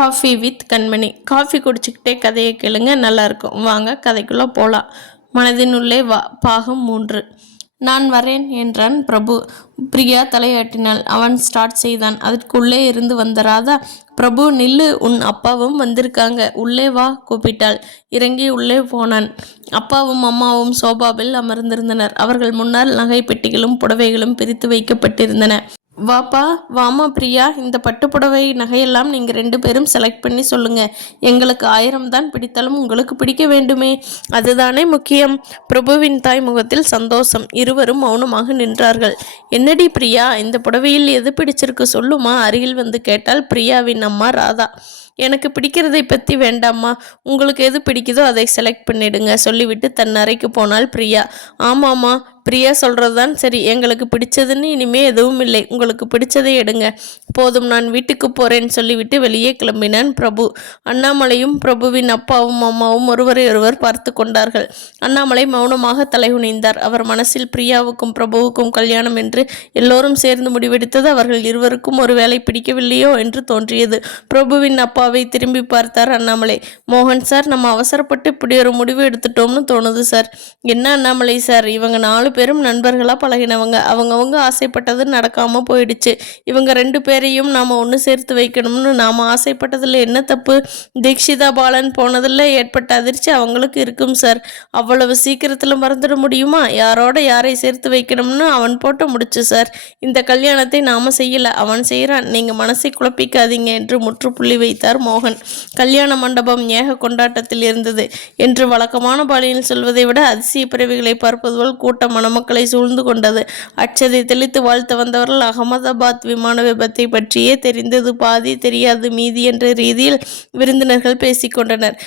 Coffee with Kanmani. Coffee குடிச்சிக்கிட்டே கதையை கேளுங்க நல்லாயிருக்கும். வாங்க கதைக்குள்ளே போகலாம். மனதினுள்ளே வா பாகம் மூன்று. நான் வரேன் என்றான் பிரபு. பிரியா தலையாட்டினாள். அவன் ஸ்டார்ட் செய்தான். அதற்குள்ளே இருந்து வந்த ராதா பிரபு நில்லு உன் அப்பாவும் வந்திருக்காங்க. உள்ளே வா கூப்பிட்டாள். இறங்கி உள்ளே போனான். அப்பாவும் அம்மாவும் சோபாவில் அமர்ந்திருந்தனர். அவர்கள் முன்னால் நகை பெட்டிகளும் புடவைகளும் பிரித்து வைக்கப்பட்டிருந்தன. வாப்பா வாமா பிரியா இந்த பட்டுப்புடவை நகையெல்லாம் நீங்கள் ரெண்டு பேரும் செலக்ட் பண்ணி சொல்லுங்கள் எங்களுக்கு ஆயிரம் தான் பிடித்தாலும் உங்களுக்கு பிடிக்க வேண்டுமே. அதுதானே முக்கியம். பிரபுவின் தாய் முகத்தில் சந்தோஷம். இருவரும் மௌனமாக நின்றார்கள். என்னடி பிரியா இந்த புடவையில் எது பிடிச்சிருக்கு சொல்லுமா? அருகில் வந்து கேட்டால் பிரியாவின் அம்மா ராதா. எனக்கு பிடிக்கிறதை பற்றி வேண்டாம்மா. உங்களுக்கு எது பிடிக்குதோ அதை செலக்ட் பண்ணிடுங்க. சொல்லிவிட்டு தன் அறைக்கு போனால் பிரியா. ஆமாம்மா பிரியா சொல்கிறது தான் சரி. எங்களுக்கு பிடிச்சதுன்னு இனிமே எதுவும் இல்லை. உங்களுக்கு பிடிச்சதை எடுங்க. போதும் நான் வீட்டுக்கு போகிறேன்னு சொல்லிவிட்டு வெளியே கிளம்பினான் பிரபு. அண்ணாமலையும் பிரபுவின் அப்பாவும் அம்மாவும் ஒருவரை ஒருவர் பார்த்து கொண்டார்கள். அண்ணாமலை மௌனமாக தலைகுனிந்தார் அவர் மனசில் பிரியாவுக்கும் பிரபுவுக்கும் கல்யாணம் என்று எல்லோரும் சேர்ந்து முடிவெடுத்தது அவர்கள் இருவருக்கும் ஒரு வேலை பிடிக்கவில்லையோ என்று தோன்றியது. பிரபுவின் அப்பாவை திரும்பி பார்த்தார் அண்ணாமலை. மோகன் சார் நம்ம அவசரப்பட்டு இப்படி ஒரு முடிவு எடுத்துட்டோம்னு தோணுது சார். என்ன அண்ணாமலை சார்? இவங்க நாலு பேரும் நண்பர்களாக பழகினவங்க. அவங்கவுங்க ஆசைப்பட்டது நடக்காமல் போயிடுச்சு. இவங்க ரெண்டு பேரையும் நாம் ஒன்று சேர்த்து வைக்கணும்னு நாம் ஆசைப்பட்டதில் என்ன தப்பு? தீக்ஷிதா பாலன் போனதில் ஏற்பட்ட அதிர்ச்சி அவங்களுக்கு இருக்கும் சார். அவ்வளவு சீக்கிரத்தில் மறந்துட முடியுமா? யாரோட யாரை சேர்த்து வைக்கணும்னு அவன் போட்டு முடிச்சு சார். இந்த கல்யாணத்தை நாம் செய்யலை. அவன் செய்கிறான் நீங்கள் மனசை குழப்பிக்காதீங்க என்று முற்றுப்புள்ளி வைத்தார் மோகன். கல்யாண மண்டபம் ஏக கொண்டாட்டத்தில் இருந்தது. என்று வழக்கமான பாணியில் சொல்வதை விட அதிசய பிறவிகளை பார்ப்பது போல் கூட்டம் மணமக்களை சூழ்ந்து கொண்டது. அச்சதை தெளித்து வாழ்த்து வந்தவர்கள் அகமதாபாத் விமான விபத்தை பற்றியே தெரிந்தது. பாதி தெரியாது மீதி என்ற ரீதியில் விருந்தினர்கள் பேசிக்கொண்டனர்.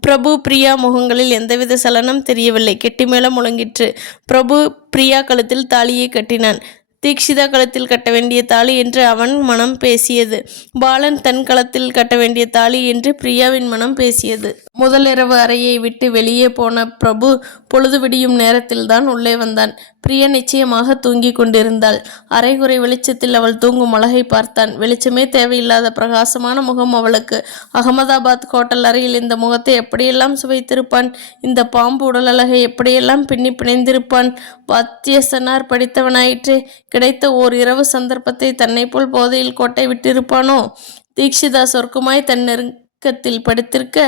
பிரபு பிரியா முகங்களில் எந்தவித சலனம் தெரியவில்லை. கெட்டிமேளம் முழங்கிற்று. பிரபு பிரியா கழுத்தில் தாலியை கட்டினான். தீக்ஷிதா களத்தில் கட்ட வேண்டிய தாலி என்று அவன் மனம் பேசியது. பாலன் தன் களத்தில் கட்ட வேண்டிய தாலி என்று பிரியாவின் மனம் பேசியது. முதலிரவு அறையை விட்டு வெளியே போன பிரபு பொழுது விடியும் நேரத்தில்தான் உள்ளே வந்தான். பிரியா நிச்சயமாக தூங்கிக் கொண்டிருந்தாள். அரைகுறை வெளிச்சத்தில் அவள் தூங்கும் அழகை பார்த்தான். வெளிச்சமே தேவையில்லாத பிரகாசமான முகம் அவளுக்கு. அகமதாபாத் ஹோட்டல் அறையில் இந்த முகத்தை எப்படியெல்லாம் சுவைத்திருப்பான்? இந்த பாம்பு உடல் அழகை எப்படியெல்லாம் பின்னி பிணைந்திருப்பான்? வாத்தியசனார் படித்தவனாயிற்று கிடைத்த ஓர் இரவு சந்தர்ப்பத்தை தன்னை போல் போதையில் கோட்டை விட்டிருப்பானோ? தீக்ஷிதா சொர்க்குமாய் தன் நெருக்கத்தில் படுத்திருக்க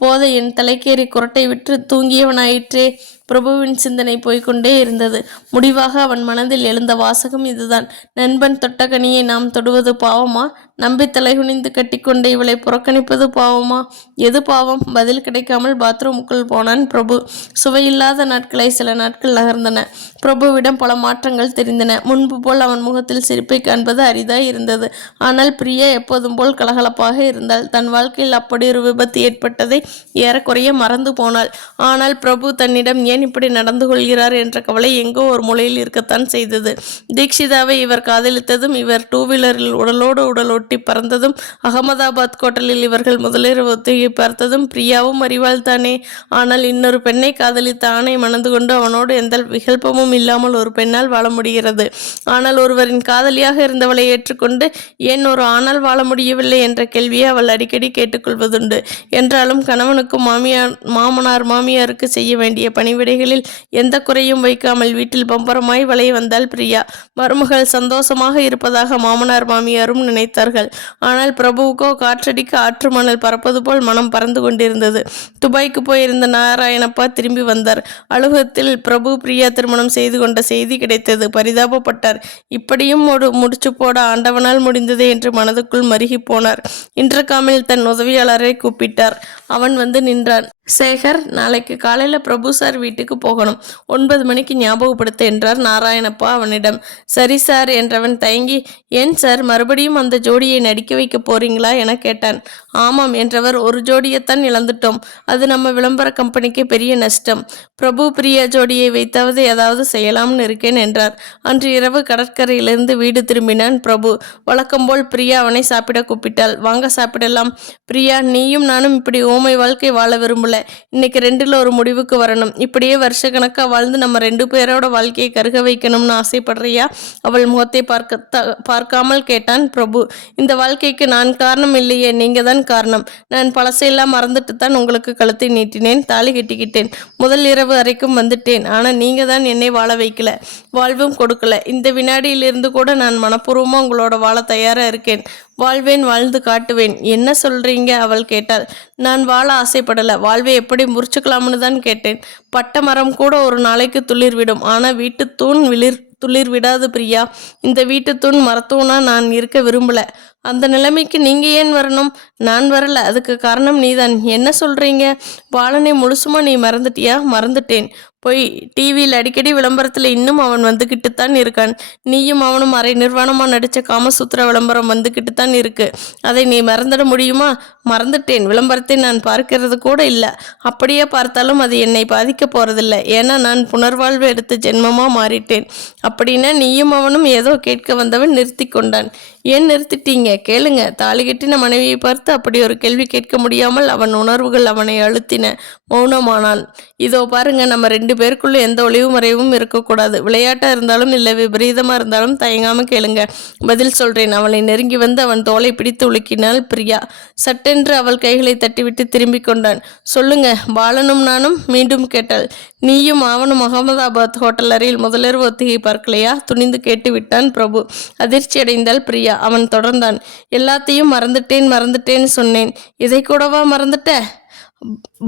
போதை என் தலைக்கேறி குரட்டை விற்று தூங்கியவனாயிற்றே. பிரபுவின் சிந்தனை போய்க்கொண்டே இருந்தது. முடிவாக அவன் மனதில் எழுந்த வாசகம் இதுதான். நண்பன் தொட்ட கனியை நாம் தொடுவது பாவமா? நம்பி தலைகுனிந்து கட்டிக்கொண்டே இவளை புறக்கணிப்பது பாவமா? எது பாவம்? பதில் கிடைக்காமல் பாத்ரூமுக்குள் போனான் பிரபு. சுவையில்லாத நாட்களை சில நாட்கள் நகர்ந்தன. பிரபுவிடம் பல மாற்றங்கள் தெரிந்தன. முன்பு போல் அவன் முகத்தில் சிரிப்பை காண்பது அரிதாய் இருந்தது. ஆனால் பிரியா எப்போதும் போல் கலகலப்பாக இருந்தாள். தன் வாழ்க்கையில் அப்படி ஒரு விபத்து ஏற்பட்டதை ஏறக்குறைய மறந்து போனாள். ஆனால் பிரபு தன்னிடம் ஏன் இப்படி நடந்து கொள்கிறார் என்ற கவலை எங்கோ ஒரு மூலையில் இருக்கத்தான் செய்தது. தீக்ஷிதாவை இவர் காதலித்ததும் இவர் டூ வீலரில் உடலோடு உடல் ஒட்டி பறந்ததும் அகமதாபாத் கோட்டலில் இவர்கள் முதலிரவு ஒத்திகை பார்த்ததும் பிரியாவும் அறிவாள் தானே ஆனால் இன்னொரு பெண்ணை காதலித்த ஆணை மணந்து கொண்டு அவனோடு எந்த விகல்பமும் இல்லாமல் ஒரு பெண்ணால் வாழ முடிகிறது. ஆனால் ஒருவரின் காதலியாக இருந்தவளை ஏற்றுக்கொண்டு ஏன் ஒரு ஆணால் வாழ முடியவில்லை? என்ற கேள்வியை அவள் அடிக்கடி கேட்டுக்கொள்வதுண்டு. என்றாலும் கண கணவனுக்கும் மாமியார் மாமனார் மாமியாருக்கு செய்ய வேண்டிய பணிவிடைகளில் எந்த குறையும் வைக்காமல் வீட்டில் பம்பரமாய் வளைய வந்தாள் பிரியா. மருமகள் சந்தோஷமாக இருப்பதாக மாமனார் மாமியாரும் நினைத்தார்கள். ஆனால் பிரபுவுக்கோ காற்றடிக்க ஆற்று மணல் பறப்பது போல் மனம் பறந்து கொண்டிருந்தது. துபாய்க்கு போயிருந்த நாராயணப்பா திரும்பி வந்தார். அலுவலகத்தில் பிரபு பிரியா திருமணம் செய்து கொண்ட செய்தி கிடைத்தது. பரிதாபப்பட்டார். இப்படியும் ஒரு முடிச்சு போட ஆண்டவனால் முடிந்ததே என்று மனதுக்குள் மருகி போனார். இன்டர்காமில் தன் உதவியாளரை கூப்பிட்டார். அவன் வந்து நின்றான். சேகர் நாளைக்கு காலையில் பிரபு சார் வீட்டுக்கு போகணும். ஒன்பது மணிக்கு ஞாபகப்படுத்த என்றார் நாராயணப்பா அவனிடம். சரி சார் என்றவன் தயங்கி ஏன் சார் மறுபடியும் அந்த ஜோடியை நடிக்க வைக்க போறீங்களா என கேட்டான். ஆமாம் என்றவர் ஒரு ஜோடியைத்தான் இழந்துட்டோம். அது நம்ம விளம்பர கம்பெனிக்கு பெரிய நஷ்டம். பிரபு பிரியா ஜோடியை வைத்தாவது ஏதாவது செய்யலாம்னு இருக்கேன் என்றார். அன்று இரவு கடற்கரையிலிருந்து வீடு திரும்பினான் பிரபு. வழக்கம்போல் பிரியா அவனை சாப்பிட கூப்பிட்டாள். வாங்க சாப்பிடலாம். பிரியா நீயும் நானும் இப்படி ஓமை வாழ்க்கை வாழ விரும்பல. இன்னைக்கு ரெண்டுல ஒரு முடிவுக்கு வரணும். இப்படியே வருஷ கணக்காக வாழ்ந்து நம்ம ரெண்டு பேரோட வாழ்க்கையை கருக வைக்கணும்னு ஆசைப்படுறியா? அவள் முகத்தை பார்க்க த- பார்க்காமல் கேட்டான் பிரபு. இந்த வாழ்க்கைக்கு நான் காரணம் இல்லையே நீங்கள் தான் காரணம். நான் பழசையெல்லாம் மறந்துட்டு தான் உங்களுக்கு கழுத்தை நீட்டினேன் தாலி கட்டிக்கிட்டேன். முதல் இரவு வரைக்கும் வந்துட்டேன். ஆனால் நீங்கள் தான் என்னை வாழ வைக்கல. வாழ்வும் கொடுக்கல. இந்த வினாடியிலிருந்து கூட நான் மனப்பூர்வமாக உங்களோட வாழ தயாராக இருக்கேன். வாழ்வேன் வாழ்ந்து காட்டுவேன். என்ன சொல்றீங்க? அவள் கேட்டாள். நான் வாழ ஆசைப்படல. வாழ்வை எப்படி முறிச்சுக்கலாம்னு தான் கேட்டேன். பட்ட மரம் கூட ஒரு நாளைக்கு துளிர்விடும். ஆனால் வீட்டு தூண் விளிர் துளிர் விடாது பிரியா. இந்த வீட்டு தூண் மரத்தூணா நான் இருக்க விரும்பல. அந்த நிலைமைக்கு நீங்க ஏன் வரணும்? நான் வரல. அதுக்கு காரணம் நீதான். என்ன சொல்றீங்க? பாலனை முழுசுமா நீ மறந்துட்டியா? மறந்துட்டேன். போய் டிவியில் அடிக்கடி விளம்பரத்தில் இன்னும் அவன் வந்துக்கிட்டு தான் இருக்கான். நீயும் அவனும் அரை நிர்வாணமாக நடித்த காமசூத்திர விளம்பரம் வந்துக்கிட்டு தான் இருக்கு. அதை நீ மறந்துட முடியுமா? மறந்துட்டேன். விளம்பரத்தை நான் பார்க்கிறது கூட இல்லை. அப்படியே பார்த்தாலும் அது என்னை பாதிக்க போகிறதில்ல ஏன்னா நான் புனர்வாழ்வு எடுத்து ஜென்மமாக மாறிட்டேன். அப்படின்னா நீயும் அவனும் ஏதோ கேட்க வந்தவன் நிறுத்தி கொண்டான். ஏன் நிறுத்திட்டீங்க? கேளுங்க. தாலி கட்டின மனைவியை பார்த்து அப்படி ஒரு கேள்வி கேட்க முடியாமல் அவன் உணர்வுகள் அவனை அழுத்தின. மௌனமானான் இதோ பாருங்க நம்ம ரெண்டு ரெண்டு பேருக்குள்ள எந்த ஒளிவு மறைவும் இருக்கக்கூடாது. விளையாட்டா இருந்தாலும் இல்லை விபரீதமா இருந்தாலும் தயங்காம கேளுங்க. பதில் சொல்றேன். அவளை நெருங்கி வந்து அவன் தோலை பிடித்து உலுக்கினாள் பிரியா. சட்டென்று அவள் கைகளை தட்டிவிட்டு திரும்பிக் கொண்டான். சொல்லுங்க பாலனும் நானும் மீண்டும் கேட்டாள். நீயும் அவனும் அகமதாபாத் ஹோட்டல் அறையில் முதலிரவு ஒத்திகை பார்க்கலையா? துணிந்து கேட்டு விட்டான் பிரபு. அதிர்ச்சி அடைந்தாள் பிரியா. அவன் தொடர்ந்தான். எல்லாத்தையும் மறந்துட்டேன் மறந்துட்டேன்னு சொன்னேன். இதை கூடவா மறந்துட்ட?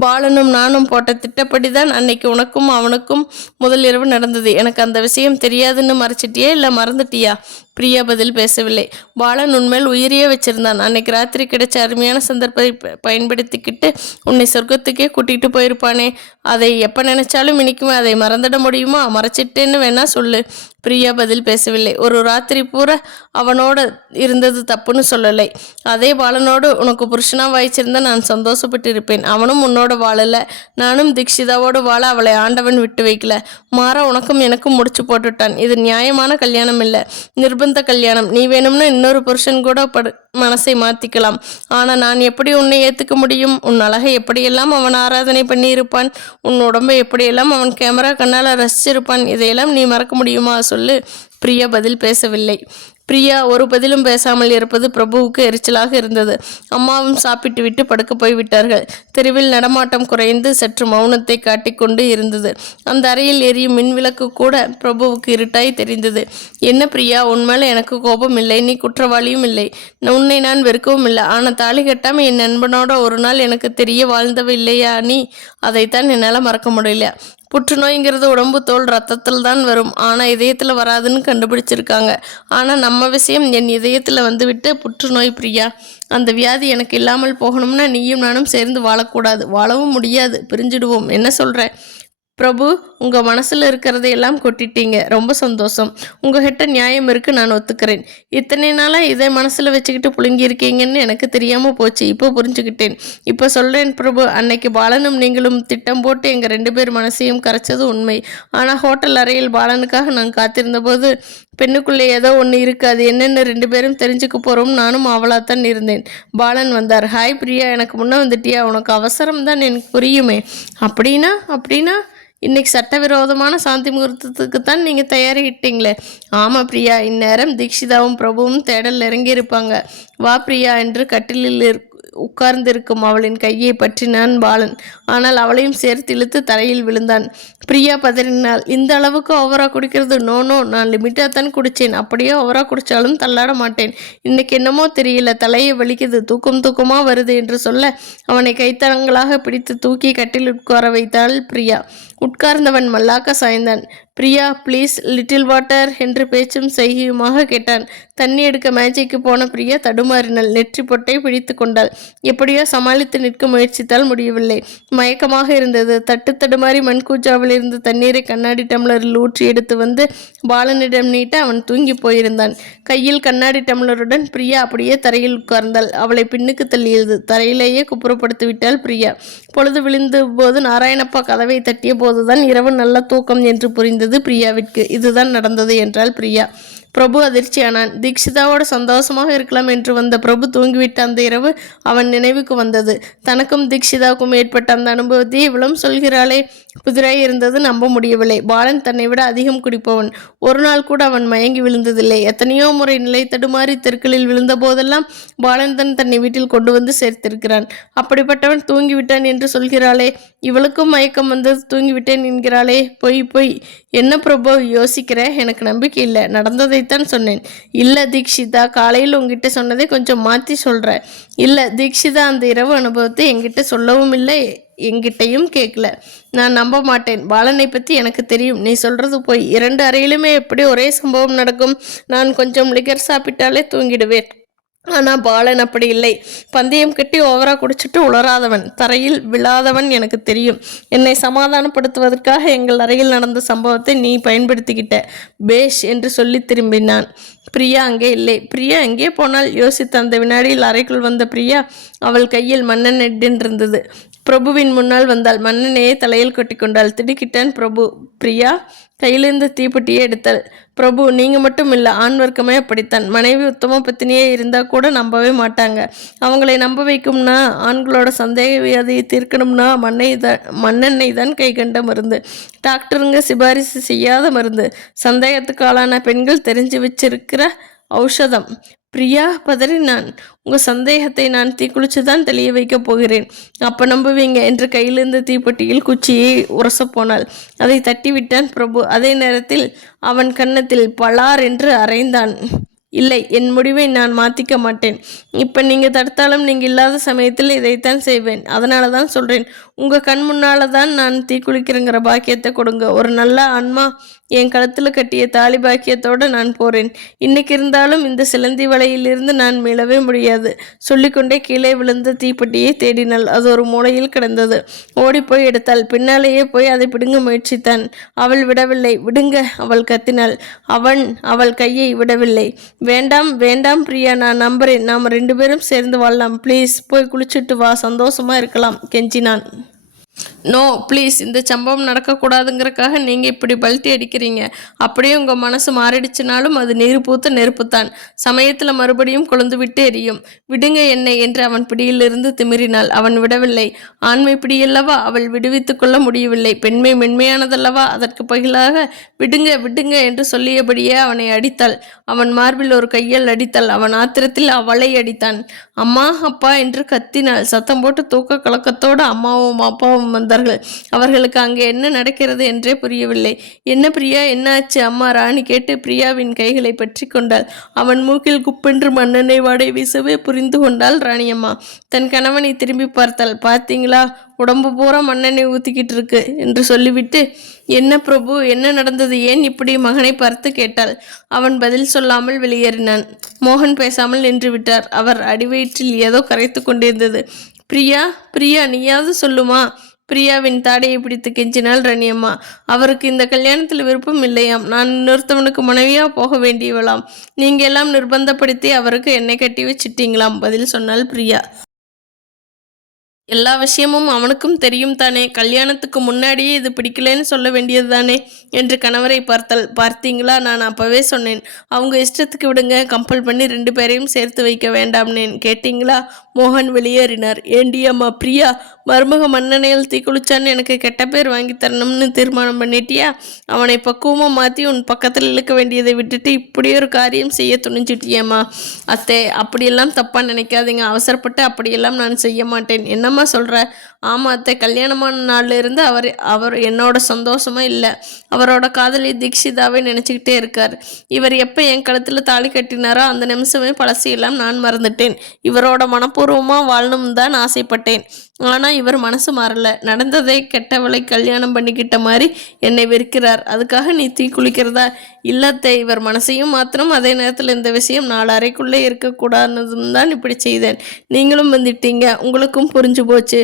பாலனும் நானும் போட்ட திட்டப்படிதான் அன்னைக்கு உனக்கும் அவனுக்கும் முதல் இரவு நடந்தது. எனக்கு அந்த விஷயம் தெரியாதுன்னு மறைச்சிட்டியா இல்லை மறந்துட்டியா? பிரியா பதில் பேசவில்லை. பாலன் உன்மேல் உயிரியே வச்சிருந்தான். அன்னைக்கு ராத்திரி கிடைச்ச அருமையான சந்தர்ப்பத்தை பயன்படுத்திக்கிட்டு உன்னை சொர்க்கத்துக்கே கூட்டிகிட்டு போயிருப்பானே. அதை எப்போ நினைச்சாலும் இனிக்குமே அதை மறந்துட முடியுமா? மறைச்சிட்டேன்னு வேணா சொல்லு. பிரியா பதில் பேசவில்லை. ஒரு ராத்திரி பூரா அவனோட இருந்தது தப்புன்னு சொல்லலை. அதே பாலனோடு உனக்கு புருஷனா வாய்ச்சிருந்தா நான் சந்தோஷப்பட்டு இருப்பேன் அவனும் உன்னோட வாழல. நானும் தீக்ஷிதாவோடு வாழ அவளை ஆண்டவன் விட்டு வைக்கல. மாறா உனக்கும் எனக்கும் முடிச்சு போட்டுட்டான். இது நியாயமான கல்யாணம் இல்லை. நிர்பந்த கல்யாணம். நீ வேணும்னா இன்னொரு புருஷன் கூட படு மனசை மாத்திக்கலாம். ஆனா நான் எப்படி உன்னை ஏத்துக்க முடியும்? உன் அழகை எப்படியெல்லாம் அவன் ஆராதனை பண்ணியிருப்பான்? உன் உடம்பை எப்படியெல்லாம் அவன் கேமரா கண்ணால் ரசிச்சிருப்பான்? இதையெல்லாம் நீ மறக்க முடியுமா? சொல்லு. பிரியா பதில் பேசவில்லை. பிரியா ஒரு பதிலும் பேசாமல் இருப்பது பிரபுவுக்கு எரிச்சலாக இருந்தது. அம்மாவும் சாப்பிட்டு விட்டு படுக்க போய் விட்டார்கள். தெருவில் நடமாட்டம் குறைந்து சற்று மௌனத்தை காட்டிக்கொண்டு இருந்தது. அந்த அறையில் எரியும் மின்விளக்கு கூட பிரபுவுக்கு இருட்டாய் தெரிந்தது. என்ன பிரியா உன்மேல எனக்கு கோபம் இல்லை. நீ குற்றவாளியும் இல்லை. உன்னை நான் வெறுக்கவும் இல்லை. ஆனால் தாலி கட்டாம என் நண்பனோட ஒரு நாள் எனக்கு தெரிய வாழ்ந்தவ இல்லையா நீ அதைத்தான் என்னால் மறக்க முடியல. புற்றுநோய்ங்கிறது உடம்பு தோல் ரத்தத்தில் தான் வரும். ஆனால் இதயத்தில் வராதுன்னு கண்டுபிடிச்சிருக்காங்க. ஆனால் நம்ம விஷயம் என் இதயத்தில் வந்துவிட்டு புற்றுநோய் பிரியா? அந்த வியாதி எனக்கு இல்லாமல் போகணும்னா நீயும் நானும் சேர்ந்து வாழக்கூடாது. வாழவும் முடியாது. பிரிஞ்சிடுவோம். என்ன சொல்கிறேன் பிரபு உங்கள் மனசில் இருக்கிறதையெல்லாம் கொட்டிட்டீங்க. ரொம்ப சந்தோஷம். உங்ககிட்ட நியாயம் இருக்குது நான் ஒத்துக்கிறேன். இத்தனை நாளாக இதை மனசில் வச்சுக்கிட்டு புழுங்கியிருக்கீங்கன்னு எனக்கு தெரியாமல் போச்சு. இப்போ புரிஞ்சுக்கிட்டேன். இப்போ சொல்கிறேன் பிரபு அன்னைக்கு பாலனும் நீங்களும் திட்டம் போட்டு எங்கள் ரெண்டு பேர் மனசையும் கரைச்சது உண்மை. ஆனால் ஹோட்டல் அறையில் பாலனுக்காக நான் காத்திருந்த போது பெண்ணுக்குள்ளே ஏதோ ஒன்று இருக்குது அது என்னென்னு ரெண்டு பேரும் தெரிஞ்சுக்க போகிறோம் நானும் அவளாத்தான் இருந்தேன். பாலன் வந்தார். ஹாய் பிரியா எனக்கு முன்னே வந்துட்டியா? உனக்கு அவசரம் தான் எனக்கு புரியுமே. அப்படின்னா அப்படின்னா? இன்னைக்கு சட்டவிரோதமான சாந்தி முகூர்த்தத்துக்கு தான் நீங்கள் தயாரிட்டீங்களே. ஆமாம் பிரியா இந்நேரம் தீக்ஷிதாவும் பிரபுவும் தேடல் இறங்கியிருப்பாங்க. வா பிரியா என்று கட்டிலில் இருக் உட்கார்ந்திருக்கும் அவளின் கையை பற்றினான் பாலன். ஆனால் அவளையும் சேர்த்து இழுத்து தரையில் விழுந்தான். பிரியா பதறினாள். இந்த அளவுக்கு ஓவரா குடிக்கிறது? நோ நோ நான் லிமிட்டாக தான் குடித்தேன் அப்படியே ஓவரா குடித்தாலும் தள்ளாட மாட்டேன். இன்னைக்கு என்னமோ தெரியல தலையை வலிக்குது. தூக்கம் தூக்கமா வருது என்று சொல்ல அவனை கைத்தரங்களாக பிடித்து தூக்கி கட்டில் உட்கார வைத்தாள் பிரியா. உட்கார்ந்தவன் மல்லாக்க சாய்ந்தான். பிரியா ப்ளீஸ் லிட்டில் வாட்டர் என்று பேச்சும் செய்யுமாக கேட்டான். தண்ணி எடுக்க மேஜைக்கு போன பிரியா தடுமாறினாள். நெற்றி பொட்டை பிடித்து கொண்டாள். எப்படியோ சமாளித்து நிற்க முயற்சித்தால் முடியவில்லை. மயக்கமாக இருந்தது. தட்டு தடுமாறி மண்கூஜாவில் இருந்து தண்ணீரை கண்ணாடி டம்ளரில் ஊற்றி எடுத்து வந்து பாலனிடம் நீட்ட அவன் தூங்கி போயிருந்தான். கையில் கண்ணாடி டம்ளருடன் பிரியா அப்படியே தரையில் உட்கார்ந்தாள். அவளை பின்னுக்கு தள்ளியது. தரையிலேயே குப்புறப்படுத்தி விட்டாள் பிரியா. பொழுது விழுந்த போது நாராயணப்பா கதவை தட்டிய போதுதான் இரவு நல்ல தூக்கம் என்று புரிந்தது பிரியாவிற்கு. இதுதான் நடந்தது என்றால் பிரியா. பிரபு அதிர்ச்சியானான். தீக்ஷிதாவோட சந்தோஷமாக இருக்கலாம் என்று வந்த பிரபு தூங்கிவிட்ட அந்த இரவு அவன் நினைவுக்கு வந்தது. தனக்கும் தீக்ஷிதாவுக்கும் ஏற்பட்ட அந்த அனுபவத்தை இவளும் சொல்கிறாளே புதிராய் இருந்தது நம்ப முடியவில்லை. பாலன் தன்னை விட அதிகம் குடிப்பவன். ஒரு நாள் கூட அவன் மயங்கி விழுந்ததில்லை. எத்தனையோ முறை நிலை தடுமாறி தெருக்களில் விழுந்த போதெல்லாம் பாலன் தன் தன்னை வீட்டில் கொண்டு வந்து சேர்த்திருக்கிறான். அப்படிப்பட்டவன் தூங்கிவிட்டான் என்று சொல்கிறாளே இவளுக்கும் மயக்கம் வந்தது தூங்கிவிட்டேன் என்கிறாளே பொய் பொய். என்ன பிரபு யோசிக்கிற? எனக்கு நம்பிக்கை இல்லை. நடந்ததைத்தான் சொன்னேன். இல்லை தீக்ஷிதா காலையில் உங்ககிட்ட சொன்னதை கொஞ்சம் மாற்றி சொல்கிறேன் இல்லை தீக்ஷிதா அந்த இரவு அனுபவத்தை என்கிட்ட சொல்லவும் இல்லை. எங்கிட்டையும் கேட்கல நான் நம்ப மாட்டேன். பாலனை பற்றி எனக்கு தெரியும். நீ சொல்கிறது போய் இரண்டு அறையிலுமே எப்படி ஒரே சம்பவம் நடக்கும்? நான் கொஞ்சம் லிகர் சாப்பிட்டாலே தூங்கிடுவேன். ஆனால் பாலன் அப்படி இல்லை. பந்தயம் கட்டி ஓவரா குடிச்சிட்டு உளராதவன் தரையில் விழாதவன் எனக்கு தெரியும். என்னை சமாதானப்படுத்துவதற்காக எங்கள் அறையில் நடந்த சம்பவத்தை நீ பயன்படுத்திக்கிட்ட. பேஷ் என்று சொல்லி திரும்பினான். பிரியா அங்கே இல்லை. பிரியா எங்கே போனால்? யோசித்த அந்த வினாடியில் அறைக்குள் வந்த பிரியா அவள் கையில் மன்னன் இருந்தது பிரபுவின் முன்னால் வந்தாள். மன்னனையே தலையில் கொட்டிக்கொண்டாள். திடுக்கிட்டான் பிரபு பிரியா. கையிலிருந்து தீப்பெட்டியை எடுத்தாள். பிரபு நீங்க மட்டும் இல்லை ஆண் வர்க்கமே அப்படித்தான். மனைவி உத்தம பத்தினியே இருந்தா கூட நம்பவே மாட்டாங்க. அவங்களை நம்ப வைக்கும்னா ஆண்களோட சந்தேக வியாதியை தீர்க்கணும்னா மண்ணை தான் மண்ணெண்ணெய் தான் கை கண்ட மருந்து. டாக்டருங்க சிபாரிசு செய்யாத மருந்து. சந்தேகத்துக்கு ஆளான பெண்கள் தெரிஞ்சு வச்சிருக்கிற ஔஷதம். பிரியா பதறினான் உங்கள் சந்தேகத்தை நான் தீக்குளிச்சுதான் தெளிய வைக்கப் போகிறேன். அப்போ நம்புவீங்க என்று கையிலிருந்து தீப்பெட்டியில் குச்சியை உரசப் போனாள். அதை தட்டிவிட்டான் பிரபு. அதே நேரத்தில் அவன் கன்னத்தில் பலார் என்று அரைந்தான். இல்லை என் முடிவை நான் மாற்றிக்க மாட்டேன். இப்போ நீங்கள் தடுத்தாலும் நீங்கள் இல்லாத சமயத்தில் இதைத்தான் செய்வேன். அதனால தான் சொல்கிறேன் உங்கள் கண் முன்னால் தான் நான் தீக்குளிக்கிறேங்கிற பாக்கியத்தை கொடுங்க. ஒரு நல்ல ஆன்மா என் கழுத்தில் கட்டிய தாலி பாக்கியத்தோடு நான் போகிறேன் இன்னைக்கு இருந்தாலும் இந்த சிலந்தி வலையிலிருந்து நான் மீளவே முடியாது. சொல்லிக்கொண்டே கீழே விழுந்த தீப்பெட்டியை தேடினாள். அது ஒரு மூலையில் கிடந்தது. ஓடிப்போய் எடுத்தாள். பின்னாலேயே போய் அதை பிடுங்க முயற்சித்தான். அவள் விடவில்லை. விடுங்க அவள் கத்தினாள். அவன் அவள் கையை விடவில்லை. வேண்டாம் வேண்டாம் பிரியா நான் நம்புறேன். நாம் ரெண்டு பேரும் சேர்ந்து வாழலாம். ப்ளீஸ் போய் குளிச்சுட்டு வா. சந்தோஷமா இருக்கலாம் கெஞ்சினான். நோ ப்ளீஸ் இந்த சம்பவம் நடக்கக்கூடாதுங்கிறக்காக நீங்கள் இப்படி பல்ட்டி அடிக்கிறீங்க. அப்படியே உங்கள் மனசு மாறிடுச்சுனாலும் அது நீர் பூத்த நெருப்புத்தான் சமயத்தில் மறுபடியும் கொழுந்து விட்டு எரியும். விடுங்க என்னை என்று அவன் பிடியிலிருந்து திமிரினாள். அவன் விடவில்லை. ஆண்மை பிடியல்லவா? அவள் விடுவித்து கொள்ள முடியவில்லை. பெண்மை மென்மையானதல்லவா? அதற்கு பகிலாக விடுங்க விடுங்க என்று சொல்லியபடியே அவனை அடித்தாள். அவன் மார்பில் ஒரு கையால் அடித்தாள். அவன் ஆத்திரத்தில் அவளை அடித்தான். அம்மா அப்பா என்று கத்தினாள். சத்தம் போட்டு தூக்க கலக்கத்தோடு அம்மாவும் அப்பாவும் வந்தார்கள். அவர்களுக்கு அங்கே என்ன நடக்கிறது என்றே புரியவில்லை. என்ன பிரியா என்னாச்சு அம்மா? ராணி கேட்டு பிரியாவின் கைகளை பற்றி கொண்டாள். அவன் மூக்கில் குப்பென்று மண்ணெண்ணை வாடை வீசவே புரிந்து கொண்டாள் ராணியம்மா. தன் கணவனை திரும்பி பார்த்தாள் பார்த்தீங்களா உடம்பு பூரா மண்ணெண்ணெய் ஊற்றிக்கிட்டு இருக்கு என்று சொல்லிவிட்டு என்ன பிரபு என்ன நடந்தது? ஏன் இப்படி மகனை பார்த்து கேட்டாள்? அவன் பதில் சொல்லாமல் வெளியேறினான். மோகன் பேசாமல் நின்று விட்டார். அவர் அடிவயிற்றில் ஏதோ கரைத்து கொண்டிருந்தது. பிரியா பிரியா நீயாவது சொல்லுமா? பிரியாவின் தாடையை பிடித்து கெஞ்சினாள் ரணியம்மா. அவருக்கு இந்த கல்யாணத்தில் விருப்பம் இல்லையாம். நான் இன்னொருத்தவனுக்கு மனைவியா போக வேண்டியவளாம். நீங்க எல்லாம் நிர்பந்தப்படுத்தி அவருக்கு என்னை கட்டி வச்சிட்டீங்களாம் பதில் சொன்னாள் பிரியா. எல்லா விஷயமும் அவனுக்கும் தெரியும் தானே. கல்யாணத்துக்கு முன்னாடியே இது பிடிக்கலன்னு சொல்ல வேண்டியது தானே என்று கணவரை பார்த்தல் பார்த்தீங்களா? நான் அப்போவே சொன்னேன். அவங்க இஷ்டத்துக்கு விடுங்க. கம்பல் பண்ணி ரெண்டு பேரையும் சேர்த்து வைக்க வேண்டாம்னேன். கேட்டிங்களா? மோகன் வெளியேறினார். ஏண்டி அம்மா பிரியா மருமக மன்னனையில் தீக்குளிச்சான்னு எனக்கு கெட்ட பேர் வாங்கி தரணும்னு தீர்மானம் பண்ணிட்டியா? அவனை பக்குவமாக மாற்றி உன் பக்கத்தில் இழுக்க வேண்டியதை விட்டுட்டு இப்படி ஒரு காரியம் செய்ய துணிஞ்சிட்டியம்மா? அத்தே அப்படியெல்லாம் தப்பாக நினைக்காதீங்க. அவசரப்பட்டு அப்படியெல்லாம் நான் செய்ய மாட்டேன். என்ன என்னம்மா சொல்கிற ஆமாம் அத்தை கல்யாணமான நாள்லேருந்து அவர் அவர் என்னோட சந்தோஷமாக இல்லை. அவரோட காதலி தீக்ஷிதாவை நினச்சிக்கிட்டே இருக்கார். இவர் எப்போ என் கழுத்தில் தாலி கட்டினாரோ அந்த நிமிஷமே பழசியெல்லாம் நான் மறந்துட்டேன். இவரோட மனப்பூர்வமாக வாழணும் தான் ஆசைப்பட்டேன். ஆனால் இவர் மனசு மாறல. நடந்ததை கெட்டவளை கல்யாணம் பண்ணிக்கிட்ட மாதிரி என்னை வெறுக்கிறார். அதுக்காக நீ தீ குளிக்கிறதா? இல்லத்தை இவர் மனசையும் மாத்திரம் அதே நேரத்தில் இந்த விஷயம் நாலு அறைக்குள்ளே இருக்கக்கூடாதுன்னு தான் இப்படி செய்தேன். நீங்களும் வந்துட்டீங்க. உங்களுக்கும் புரிஞ்சு போச்சு.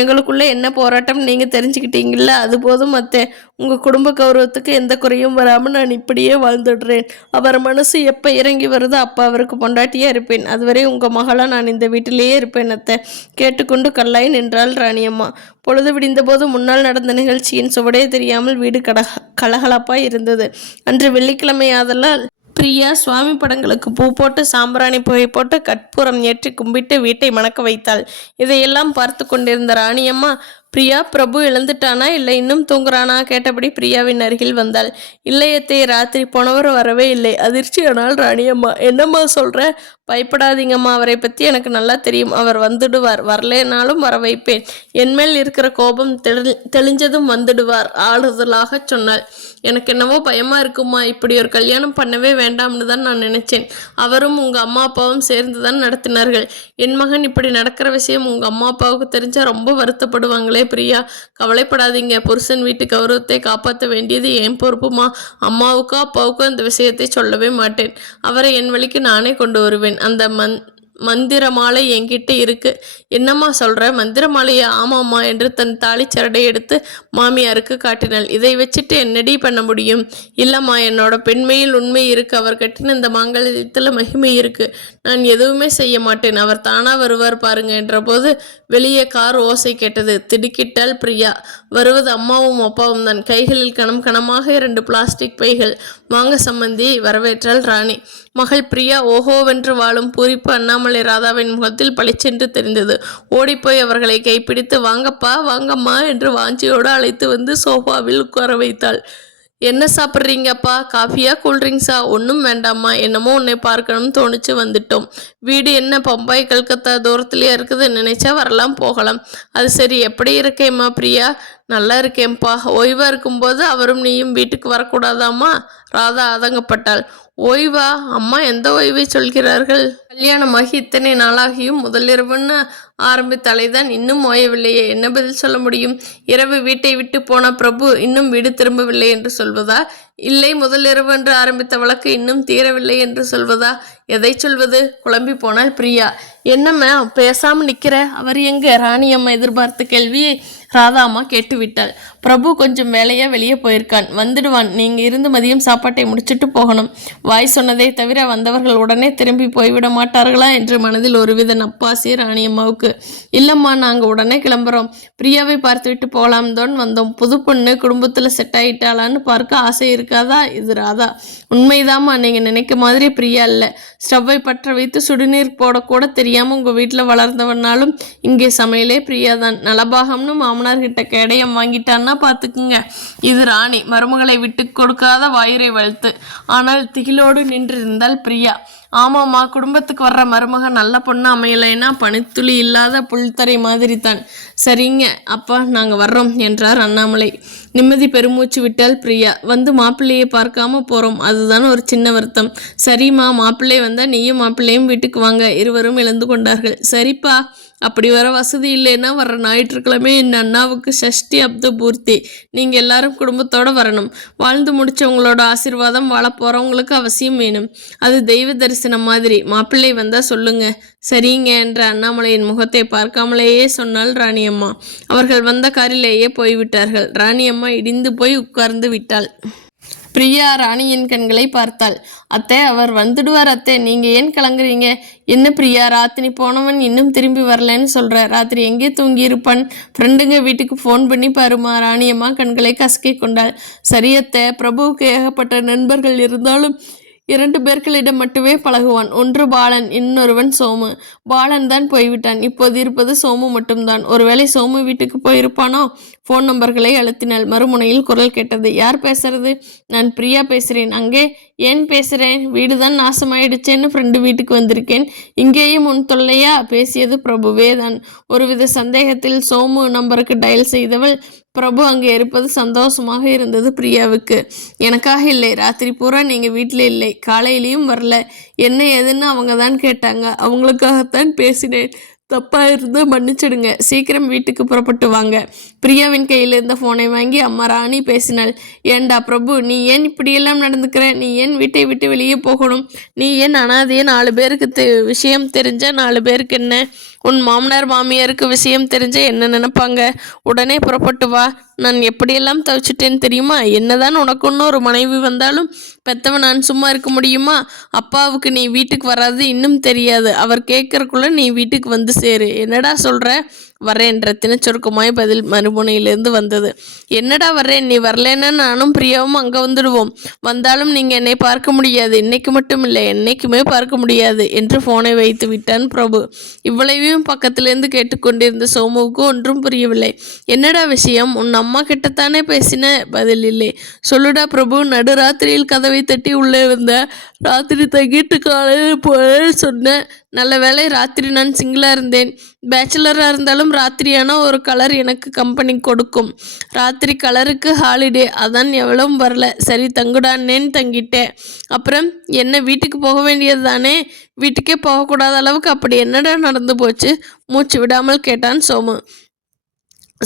எங்களுக்குள்ளே என்ன போராட்டம் நீங்கள் தெரிஞ்சுக்கிட்டீங்கல்ல? அது போதும் அத்தை. உங்கள் குடும்ப கௌரவத்துக்கு எந்த குறையும் வராமல் நான் இப்படியே வாழ்ந்துடுறேன். அவர் மனசு எப்போ இறங்கி வருதோ அப்போ அவருக்கு பொண்டாட்டியாக இருப்பேன். அதுவரை உங்கள் மகளாக நான் இந்த வீட்டிலேயே இருப்பேன் அத்தை. கேட்டுக்கொண்டு கல்லாய் என்றாள் ராணியம்மா. பொழுது விடிந்தபோது முன்னால் நடந்த நிகழ்ச்சியின் சுவடே தெரியாமல் வீடு கட கலகலப்பாய் இருந்தது. அன்று வெள்ளிக்கிழமை ஆதலால் பிரியா சுவாமி படங்களுக்கு பூ போட்டு சாம்பிராணி புகை போட்டு கற்பூரம் ஏற்றி கும்பிட்டு வீட்டை மணக்க வைத்தாள். இதையெல்லாம் பார்த்து கொண்டிருந்த ராணியம்மா பிரியா பிரபு எழுந்துட்டானா? இல்லை இன்னும் தூங்குறானா? கேட்டபடி பிரியாவின் அருகில் வந்தாள். இல்லையத்தை ராத்திரி போனவர் வரவே இல்லை. அதிர்ச்சியானால் ராணியம்மா என்னம்மா சொல்ற? பயப்படாதீங்கம்மா அவரை பற்றி எனக்கு நல்லா தெரியும். அவர் வந்துடுவார். வரலேனாலும் வர வைப்பேன் என்மேல் இருக்கிற கோபம் தெளி தெளிஞ்சதும் வந்துடுவார். ஆறுதலாக சொன்னாள். எனக்கு என்னவோ பயமா இருக்குமா இப்படி ஒரு கல்யாணம் பண்ணவே வேண்டாம்னு தான் நான் நினைச்சேன். அவரும் உங்க அம்மா அப்பாவும் சேர்ந்து தான் நடத்தினார்கள். என் மகன் இப்படி நடக்கிற விஷயம் உங்க அம்மா அப்பாவுக்கு தெரிஞ்சா ரொம்ப வருத்தப்படுவாங்களே பிரியா. கவலைப்படாதீங்க. புருஷன் வீட்டு கௌரவத்தை காப்பாற்ற வேண்டியது என் பொறுப்புமா? அம்மாவுக்கோ அப்பாவுக்கோ இந்த விஷயத்தை சொல்லவே மாட்டேன். அவரை என் வழிக்கு நானே கொண்டு வருவேன். அந்த மந் மந்திர மாலை என்கிட்ட இருக்கு. என்னம்மா சொல்ற? மந்திர மாலையா ஆமாம்மா என்று தன் தாலிச்சரடை எடுத்து மாமியாருக்கு காட்டினாள். இதை வச்சுட்டு என்னடி பண்ண முடியும்? இல்லம்மா என்னோட பெண்மையில் உண்மை இருக்கு. அவர் கட்டின இந்த மாங்கல்யத்தில் மகிமை இருக்கு. நான் எதுவுமே செய்ய மாட்டேன். அவர் தானா வருவார் பாருங்க என்றபோது வெளியே கார் ஓசை கேட்டது. திடுக்கிட்டால் பிரியா. வருவது அம்மாவும் அப்பாவும் தான். கைகளில் கணம் கணமாக இரண்டு பிளாஸ்டிக் பைகள். வாங்க சம்பந்தி வரவேற்றாள் ராணி. மகள் பிரியா ஓஹோவென்று வாழும் பூரிப்பு அண்ணாமலை ராதாவின் முகத்தில் பளிச்சென்று தெரிந்தது. ஓடிப்போய் அவர்களை கைப்பிடித்து வாங்கப்பா வாங்கம்மா என்று வாஞ்சியோடு அழைத்து வந்து சோஃபாவில் உட்கார வைத்தாள். என்ன சாப்பிட்றீங்கப்பா? காஃபியா கூல்ட்ரிங்க்ஸா ஒன்றும் வேண்டாம்மா. என்னமோ உன்னை பார்க்கணும்னு தோணிச்சு வந்துட்டோம். வீடு என்ன பம்பாய் கல்கத்தா தூரத்துலேயே இருக்குது. நினைச்சா வரலாம் போகலாம். அது சரி எப்படி இருக்கேம்மா பிரியா? நல்லா இருக்கேன்ப்பா. ஓய்வாக இருக்கும்போது அவரும் நீயும் வீட்டுக்கு வரக்கூடாதாம்மா? ராதா ஆதங்கப்பட்டாள் ஓய்வா? அம்மா எந்த ஓய்வை சொல்கிறார்கள்? கல்யாணமாகி இத்தனை நாளாகியும் முதலிரவுன்னு ஆரம்பித்தாலே தான் இன்னும் ஓயவில்லையே. என்ன பதில் சொல்ல முடியும்? இரவு வீட்டை விட்டு போன பிரபு இன்னும் வீடு திரும்பவில்லை என்று சொல்வதா? இல்லை முதலிரவு என்று ஆரம்பித்த வழக்கு இன்னும் தீரவில்லை என்று சொல்வதா? எதை சொல்வது? குழம்பி போனால் பிரியா. என்னம்மா பேசாம நிக்கிற? அவர் எங்க? ராணியம்மா எதிர்பார்த்த கேள்வியை ராதாம்மா கேட்டுவிட்டாள். பிரபு கொஞ்சம் வேலையா வெளியே போயிருக்கான். வந்துடுவான். நீங்க இருந்து மதியம் சாப்பாட்டை முடிச்சிட்டு போகணும். வாய் சொன்னதை தவிர வந்தவர்கள் உடனே திரும்பி போய்விட மாட்டார்களா என்று மனதில் ஒருவித நப்பாசி ராணியம்மாவுக்கு இல்லம்மா நாங்க உடனே கிளம்புறோம். பிரியாவை பார்த்துவிட்டு போகலாம் தான் வந்தோம். புது பொண்ணு குடும்பத்துல செட் ஆயிட்டாளான்னு பார்க்க ஆசை இருக்காதா? இது ராதா. உண்மைதாம்மா. நீங்க நினைக்க மாதிரி பிரியா இல்ல. ஸ்டவ்வை பற்ற வைத்து சுடுநீர் போடக்கூட தெரியும் உங்க வீட்டில் வளர்ந்தவனாலும் இங்கே சமையலே பிரியாதான். நலபாகம்னு மாமனார் கிட்ட கேடயம் வாங்கிட்டான்னா பார்த்துக்குங்க இது ராணி மருமகளை விட்டு கொடுக்காத வாயிரை வளர்த்து. ஆனால் திகிலோடு நின்றிருந்தால் பிரியா. ஆமாம்மா குடும்பத்துக்கு வர்ற மருமக நல்ல பொண்ணு அமையலைன்னா பனித்துளி இல்லாத புல்தரை மாதிரி தான். சரிங்க அப்பா நாங்கள் வர்றோம் என்றார் அண்ணாமலை. நிம்மதி பெருமூச்சு விட்டால் பிரியா. வந்து மாப்பிள்ளையை பார்க்காம போகிறோம் அதுதான் ஒரு சின்ன வருத்தம். சரிம்மா மாப்பிள்ளை வந்தால் நீயும் மாப்பிள்ளையும் வீட்டுக்கு வாங்க இருவரும் இழந்து கொண்டார்கள். சரிப்பா அப்படி வர வசதி இல்லைன்னா வர ஞாயிற்றுக்கிழமை என் அண்ணாவுக்கு சஷ்டி அப்த பூர்த்தி நீங்கள் எல்லாரும் குடும்பத்தோடு வரணும். வாழ்ந்து முடிச்சவங்களோட ஆசீர்வாதம் வாழ போகிறவங்களுக்கு அவசியம் வேணும். அது தெய்வ தரிசனம் மாதிரி. மாப்பிள்ளை வந்தால் சொல்லுங்க. சரிங்க என்ற அண்ணாமலையின் முகத்தை பார்க்காமலேயே சொன்னாள் ராணியம்மா. அவர்கள் வந்த காரிலேயே போய்விட்டார்கள். ராணியம்மா இடிந்து போய் உட்கார்ந்து விட்டாள். பிரியா ராணியின் கண்களை பார்த்தாள். அத்தை அவர் வந்துடுவார் அத்தை. நீங்க ஏன் கலங்குறீங்க என்ன பிரியா? ராத்திரி போனவன் இன்னும் திரும்பி வரலன்னு சொல்ற. ராத்திரி எங்கே தூங்கி இருப்பான் ஃப்ரெண்டுங்க வீட்டுக்கு ஃபோன் பண்ணி பாருமா. ராணியம்மா கண்களை கசக்கி கொண்டாள். சரி அத்தை பிரபுவுக்கு ஏகப்பட்ட நண்பர்கள் இருந்தாலும் இரண்டு பேர்களிடம் மட்டுமே பழகுவான். ஒன்று பாலன் இன்னொருவன் சோமு. பாலன் தான் போய்விட்டான். இப்போது இருப்பது சோமு மட்டும்தான். ஒருவேளை சோமு வீட்டுக்கு போயிருப்பானோ? ஃபோன் நம்பர்களை அழுத்தினாள். மறுமுனையில் குரல் கேட்டது யார் பேசுறது? நான் பிரியா பேசுகிறேன் அங்கே ஏன் பேசுகிறேன் வீடு தான் நாசமாயிடுச்சேன்னு ஃப்ரெண்டு வீட்டுக்கு வந்திருக்கேன். இங்கேயும் உன் தொல்லையா? பேசியது பிரபுவே தான். ஒருவித சந்தேகத்தில் சோமு நம்பருக்கு டயல் செய்தவள் பிரபு அங்கே இருப்பது சந்தோஷமாக இருந்தது பிரியாவுக்கு. எனக்காக இல்லை. ராத்திரி பூரா நீங்கள் வீட்டில் இல்லை. காலையிலையும் வரல. என்ன ஏதுன்னு அவங்க தான் கேட்டாங்க. அவங்களுக்காகத்தான் பேசினேன். தப்பாக இருந்து மன்னிச்சிடுங்க. சீக்கிரம் வீட்டுக்கு புறப்பட்டு வாங்க. பிரியாவின் கையில் இருந்த ஃபோனை வாங்கி அம்மா ராணி பேசினாள். ஏண்டா பிரபு நீ ஏன் இப்படியெல்லாம் நடந்துக்கிற? நீ ஏன் வீட்டை விட்டு வெளியே போகணும்? நீ ஏன் அனாதையே நாலு பேருக்கு தெ விஷயம் தெரிஞ்ச நாலு பேருக்கு என்ன? உன் மாமனார் மாமியாருக்கு விஷயம் தெரிஞ்ச என்ன நினைப்பாங்க? உடனே புறப்பட்டு வா. நான் எப்படியெல்லாம் தவிச்சிட்டேன்னு தெரியுமா? என்னதான் உனக்கு ஒரு மனைவி வந்தாலும் பெத்தவன் நான் சும்மா இருக்க முடியுமா? அப்பாவுக்கு நீ வீட்டுக்கு வராது இன்னும் தெரியாது. அவர் கேட்கறக்குள்ள நீ வீட்டுக்கு வந்து சேரு. என்னடா சொல்ற? வரேன் ரத்தின சுருக்கமாய் பதில் மறுமுனையிலிருந்து வந்தது. என்னடா வரேன் நீ வரலன்னா நானும் பிரியாவும் அங்கே வந்துடுவோம். வந்தாலும் நீங்கள் என்னை பார்க்க முடியாது. இன்னைக்கு மட்டும் இல்லை என்னைக்குமே பார்க்க முடியாது என்று ஃபோனை வைத்து விட்டான் பிரபு. இவ்வளவையும் பக்கத்திலிருந்து கேட்டுக்கொண்டிருந்த சோமுவுக்கு ஒன்றும் புரியவில்லை. என்னடா விஷயம்? உன் அம்மா கிட்டத்தானே பேசின? பதில் இல்லை. சொல்லுடா பிரபு நடுராத்திரியில் கதவை தட்டி உள்ளே இருந்த ராத்திரி தங்கிட்டு காலையில் போய் சொன்னேன் நல்ல வேளை ராத்திரி நான் சிங்கிளாக இருந்தேன். பேச்சுலராக இருந்தாலும் ராத்திரியான ஒரு கலர் எனக்கு கம்பெனி கொடுக்கும். ராத்திரி கலருக்கு ஹாலிடே அதான் எவ்வளவும் வரல. சரி தங்குடானேன்னு தங்கிட்டேன். அப்புறம் என்ன வீட்டுக்கு போக வேண்டியது தானே வீட்டுக்கே போகக்கூடாத அளவுக்கு அப்படி என்னடா நடந்து போச்சு? மூச்சு விடாமல் கேட்டான் சோமு.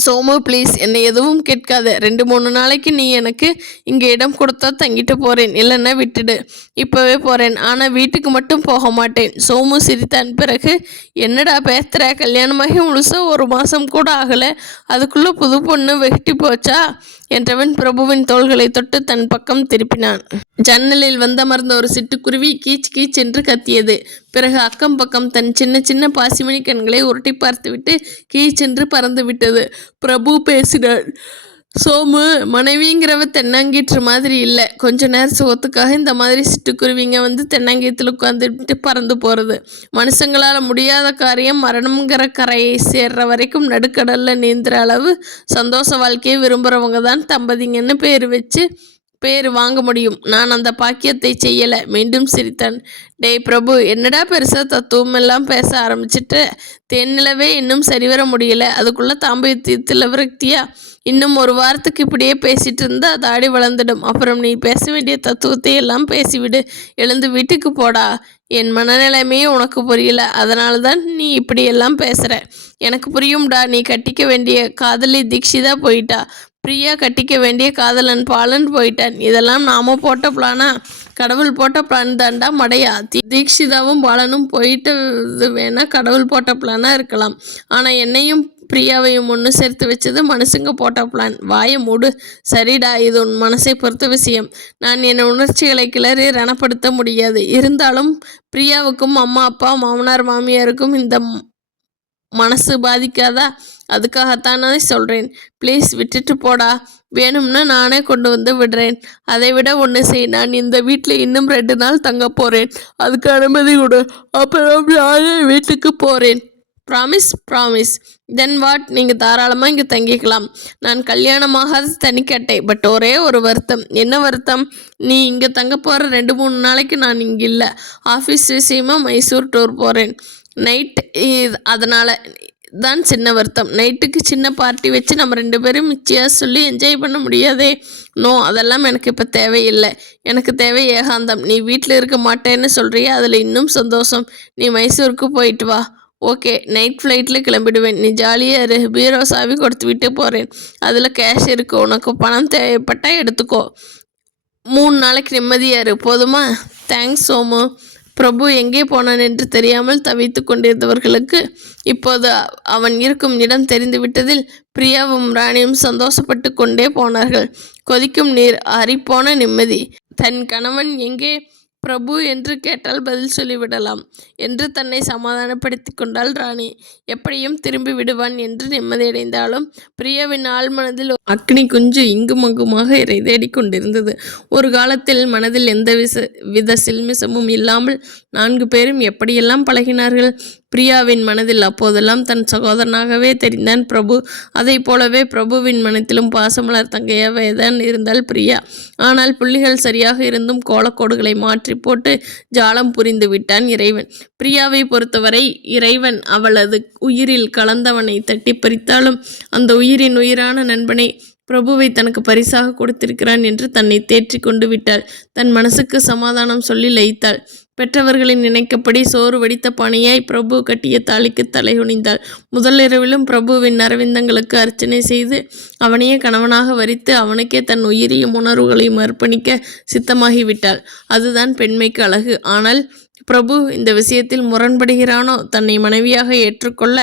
சோமு ப்ளீஸ். என்னை எதுவும் கேட்காத. ரெண்டு மூணு நாளைக்கு நீ எனக்கு இங்கே இடம் கொடுத்தா தங்கிட்டு போகிறேன் இல்லைன்னா விட்டுடு. இப்போவே போகிறேன் ஆனால் வீட்டுக்கு மட்டும் போக மாட்டேன். சோமு சிரித்தான். பிறகு என்னடா பேத்துற? கல்யாணமாகி முழுசாக ஒரு மாதம் கூட ஆகலை. அதுக்குள்ளே புது பொண்ணு வெட்டி போச்சா? என்றவன் பிரபுவின் தோள்களை தொட்டு தன் பக்கம் திருப்பினான். ஜன்னலில் வந்தமர்ந்த ஒரு சிட்டுக்குருவி கீச் கீச் என்று கத்தியது. பிறகு அக்கம் பக்கம் தன் சின்ன சின்ன பாசிமணி கண்களை உருட்டி பார்த்துவிட்டு கீச் என்று பறந்து விட்டது பிரபு பேசினார் சோமு மனைவிங்கிறவ தென்னாங்கீற்று மாதிரி இல்லை. கொஞ்ச நேரம் சுகத்துக்காக இந்த மாதிரி சிட்டுக்குருவிங்க வந்து தென்னாங்கீத்தில் உட்காந்துட்டு பறந்து போகிறது மனுஷங்களால் முடியாத காரியம் மரணம்ங்கிற கரையை சேர்ற வரைக்கும் நடுக்கடலில் நீந்துற அளவு சந்தோஷ வாழ்க்கையை விரும்புகிறவங்க தான் தம்பதிங்கன்னு பேர் வச்சு பேர் வாங்க முடியும். நான் அந்த பாக்கியத்தை செய்யலை. மீண்டும் சிரித்தான். டேய் பிரபு என்னடா பெருசாக தத்துவம் எல்லாம் பேச ஆரம்பிச்சிட்டு? தென்னிலவே இன்னும் சரிவர முடியல. அதுக்குள்ளே தாம்பத்தியத்தில் விரக்தியா? இன்னும் ஒரு வாரத்துக்கு இப்படியே பேசிட்டு இருந்தா தாடி வளர்ந்துடும். அப்புறம் நீ பேச வேண்டிய தத்துவத்தை எல்லாம் பேசிவிடு. எழுந்து வீட்டுக்கு போடா. என் மனநிலைமையே உனக்கு புரியல. அதனால தான் நீ இப்படியெல்லாம் பேசுகிற எனக்கு புரியும்டா. நீ கட்டிக்க வேண்டிய காதலி தீக்ஷிதா போயிட்டா. பிரியா கட்டிக்க வேண்டிய காதலன் பாலன் போயிட்டான். இதெல்லாம் நாம போட்ட பிளானா கடவுள் போட்ட பிளான் தாண்டா மடையா? தீக்ஷிதாவும் பாலனும் போயிட்டது வேணா கடவுள் போட்ட பிளானா இருக்கலாம். ஆனால் என்னையும் பிரியாவையும் ஒன்று சேர்த்து வச்சது மனுஷங்க போட்ட பிளான் வாயை மூடு. சரிடா இது உன் மனசை பொறுத்த விஷயம். நான் என் உணர்ச்சிகளை கிளறி ரணப்படுத்த முடியாது. இருந்தாலும் பிரியாவுக்கும் அம்மா அப்பா மாமனார் மாமியாருக்கும் இந்த மனசு பாதிக்காதா? அதுக்காகத்தான் சொல்கிறேன் ப்ளீஸ் விட்டுட்டு போடா. வேணும்னா நானே கொண்டு வந்து விடுறேன். அதை விட ஒன்று செய். நான் இந்த வீட்டில் இன்னும் ரெண்டு நாள் தங்க போகிறேன் அதுக்கு அனுமதி கொடு. அப்புறம் நானே வீட்டுக்கு போகிறேன் ப்ராமிஸ் ப்ராமிஸ் தென் வாட் நீங்கள் தாராளமாக இங்கே தங்கிக்கலாம். நான் கல்யாணமாகாத தனிக்கட்டை பட் ஒரே ஒரு வருத்தம். என்ன வருத்தம்? நீ இங்கே தங்க போகிற ரெண்டு மூணு நாளைக்கு நான் இங்கே இல்லை. ஆஃபீஸ் விஷயமா மைசூர் டூர் போகிறேன் நைட் அதனால் தான் சின்ன வருத்தம். நைட்டுக்கு சின்ன பார்ட்டி வச்சு நம்ம ரெண்டு பேரும் மிச்சியாக சொல்லி என்ஜாய் பண்ண முடியாதே? நோ அதெல்லாம் எனக்கு இப்போ தேவையில்லை. எனக்கு தேவை ஏகாந்தம். நீ வீட்டில் இருக்க மாட்டேன்னு சொல்கிறிய அதில் இன்னும் சந்தோஷம். நீ மைசூருக்கு போயிட்டு வா. ஓகே நைட் ஃப்ளைட்டில் கிளம்பிடுவேன். நீ ஜாலியாக இரு. பீரோ சாவி கொடுத்து விட்டு போகிறேன் அதில் கேஷ் இருக்குது உனக்கு பணம் தேவைப்பட்டால் எடுத்துக்கோ. மூணு நாளைக்கு நிம்மதியாக இரு. போதுமா? தேங்க்ஸ் சோமு. பிரபு எங்கே போனான் என்று தெரியாமல் தவித்து கொண்டிருந்தவர்களுக்கு இப்போது அவன் இருக்கும் இடம் தெரிந்துவிட்டதில் பிரியாவும் ராணியும் சந்தோஷப்பட்டு கொண்டே போனார்கள். கொதிக்கும் நீர் அரிப்போன நிம்மதி. தன் கணவன் எங்கே? பிரபு என்று கேட்டால் பதில் சொல்லிவிடலாம். என்று தன்னை சமாதானப்படுத்தி கொண்டாள் ராணி. எப்படியும் திரும்பி விடுவான் என்று நிம்மதியடைந்தாலும் பிரியாவின் ஆழ்மனதில் அக்னி குஞ்சு இங்கும் அங்குமாக இறைதேடி தேடிக் கொண்டிருந்தது. ஒரு காலத்தில் மனதில் எந்த விச வித சில்மிசமும் இல்லாமல் நான்கு பேரும் எப்படியெல்லாம் பழகினார்கள்? பிரியாவின் மனதில் அப்போதெல்லாம் தன் சகோதரனாகவே தெரிந்தான் பிரபு. அதைப் போலவே பிரபுவின் மனத்திலும் பாசமலர் தங்கையாகவே தான் இருந்தாள் பிரியா. ஆனால் புள்ளிகள் சரியாக இருந்தும் கோலக்கோடுகளை மாற்றி போட்டு ஜாலம் புரிந்து விட்டான் இறைவன். பிரியாவை பொறுத்தவரை இறைவன் அவளது உயிரில் கலந்தவனை தட்டி பறித்தாலும் அந்த உயிரின் உயிரான நண்பனை பிரபுவை தனக்கு பரிசாக கொடுத்திருக்கிறான் என்று தன்னை தேற்றி கொண்டு விட்டாள். தன் மனசுக்கு சமாதானம் சொல்லி லயித்தாள். பெற்றவர்களின் நினைக்கப்படி சோறு வடித்த பானையாய் பிரபு கட்டிய தாலிக்கு தலைகுனிந்தாள் முதலிரவிலும் பிரபுவின் அரவிந்தங்களுக்கு அர்ச்சனை செய்து அவனையே கணவனாக வரித்து அவனுக்கே தன் உயிரியும் உணர்வுகளையும் அர்ப்பணிக்க சித்தமாகிவிட்டாள். அதுதான் பெண்மைக்கு அழகு. ஆனால் பிரபு இந்த விஷயத்தில் முரண்படுகிறானோ? தன்னை மனைவியாக ஏற்றுக்கொள்ள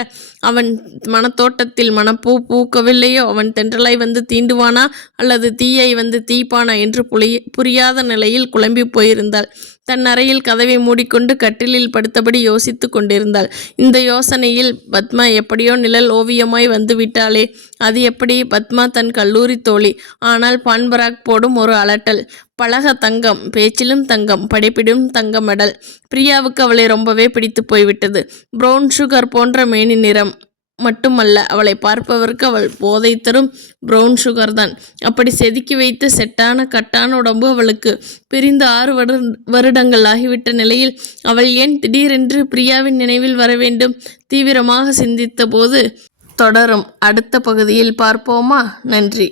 அவன் மனத்தோட்டத்தில் மனப்பூ பூக்கவில்லையோ? அவன் தென்றலாய் வந்து தீண்டுவானா? அல்லது தீயை வந்து தீப்பானா என்று புளிய புரியாத நிலையில் குழம்பி போயிருந்தாள். தன் அறையில் கதவை மூடிக்கொண்டு கட்டிலில் படுத்தபடி யோசித்து கொண்டிருந்தாள். இந்த யோசனையில் பத்மா எப்படியோ நிழல் ஓவியமாய் வந்து விட்டாளே அது எப்படி? பத்மா தன் கல்லூரி தோழி. ஆனால் பான்பராக் போடும் ஒரு அலட்டல். பழக தங்கம் பேச்சிலும் தங்கம் படைப்பிடும் தங்க மெடல் பிரியாவுக்கு அவளை ரொம்பவே பிடித்து போய்விட்டது. ப்ரௌன் சுகர் போன்ற மேனி நிறம் மட்டுமல்ல அவளை பார்ப்பவருக்கு அவள் போதை தரும் ப்ரௌன் சுகர் தான். அப்படி செதுக்கி வைத்த செட்டான கட்டான உடம்பு அவளுக்கு பிரிந்து ஆறு வரு வருடங்கள் ஆகிவிட்ட நிலையில் அவள் ஏன் திடீரென்று பிரியாவின் நினைவில் வர வேண்டும்? தீவிரமாக சிந்தித்த போது தொடரும் அடுத்த பகுதியில் பார்ப்போமா? நன்றி.